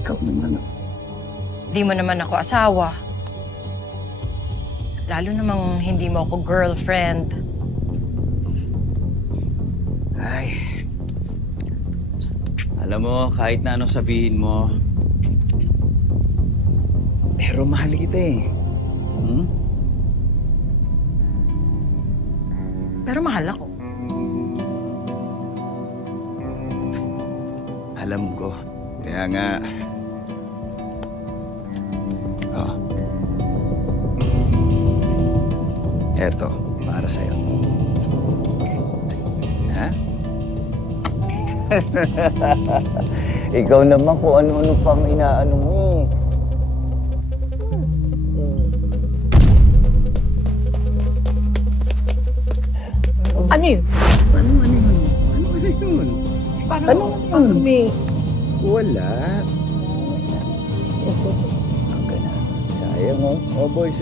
Ikaw naman. Di mo naman ako asawa. Lalo namang hindi mo ako girlfriend. Ay. Alam mo, kahit na anong sabihin mo, pero mahal kita eh. Hmm? Pero mahal ako. Alam ko. Kaya nga... Oh. Eto, para sa'yo. Ha? Ikaw naman kung ano-ano pang inaano mo eh. Ano yun? Ano yun? Ano yun? Paano may... Wala. Ang gana. Sayang mo. Oh, boys.